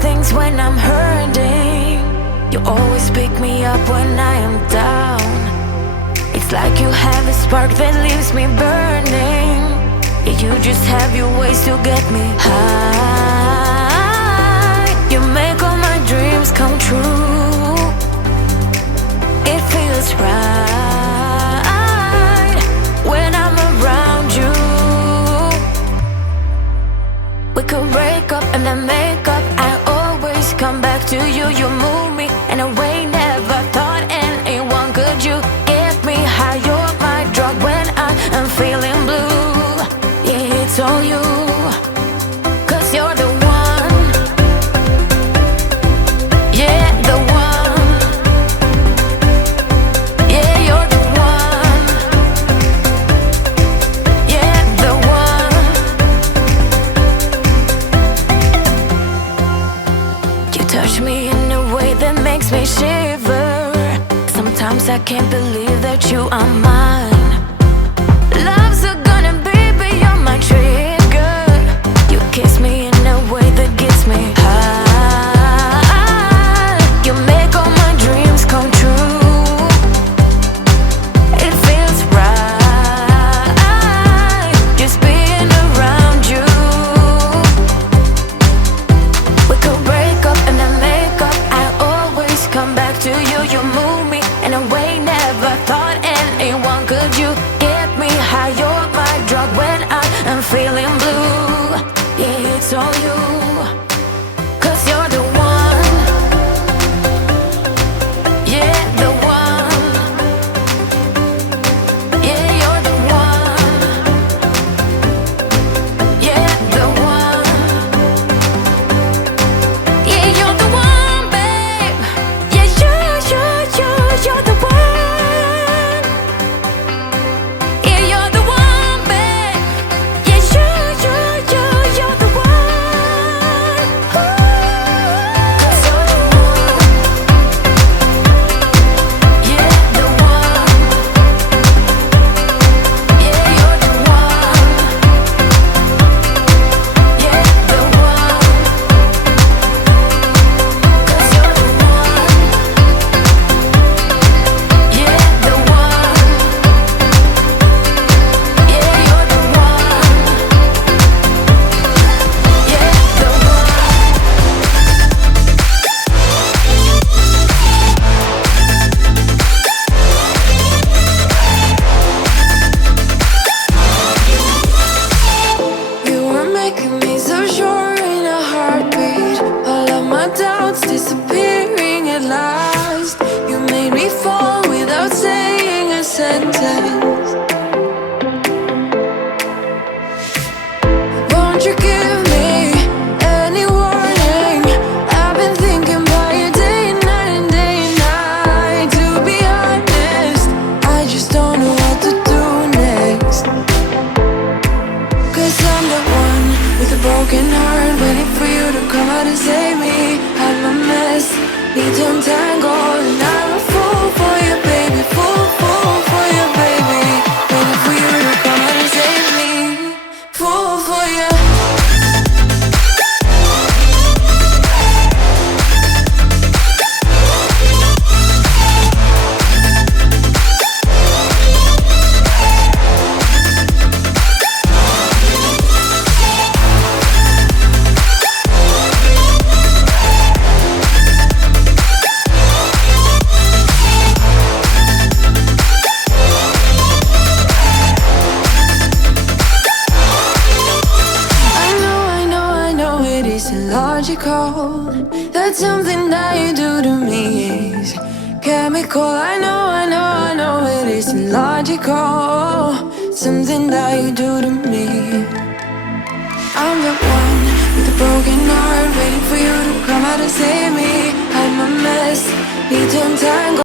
things when I'm hurting. You always pick me up when I am down. It's like you have a spark that leaves me burning. Yeah, you just have your ways to get me high. You make all my dreams come true. It feels right when I'm around you. We could break up and then make up. I always come back to you. You move me in a way never thought anyone could. You get me high. You're my drug when I am feeling blue. Yeah, it's all you, 'cause you're the one. Yeah, the one. Yeah, you're the one. Yeah, the one. You touch me in a way that makes me shiver. Sometimes I can't believe that you are mine. Love's gonna be beyond my trigger. You kiss me in a way that gets me high. You make all my dreams come true. It feels right just being around you. We could break up and then make up. I always come back to you. You move me in a way never thought anyone could. You get me high. You're my drug when I am feeling blue. Yeah, it's all you, 'cause you're the one. Yeah, the one. Yeah, you're the one. Yeah, the one. Yeah, you're the one, babe. Yeah, you're the one. Yeah, you're the one, babe. Yeah, you're the one. Ooh. 'Cause you're the one. Yeah, the one. Yeah, you're the one. Yeah, the one. 'Cause you're the one. Yeah, the one. Yeah, you're the one. Yeah, the one. You were making me so sure in a heartbeat. All of my doubts disappearing at last. You made me fall without saying a sentence. Won't you give me any warning? I've been thinking about you day and night and day and night. To be honest, I just don't know what to do next. 'Cause I'm the one with a broken heart, waiting for you to come out and save me. I'm a mess, need to untangle, and I'm a fool for you, baby. Fool for you, baby. Waiting for you to come out and save me. Fool for you. Illogical. That's something that you do to me is chemical. I know it is illogical. Something that you do to me. I'm the one with a broken heart, waiting for you to come out and save me. I'm a mess, need to untangle.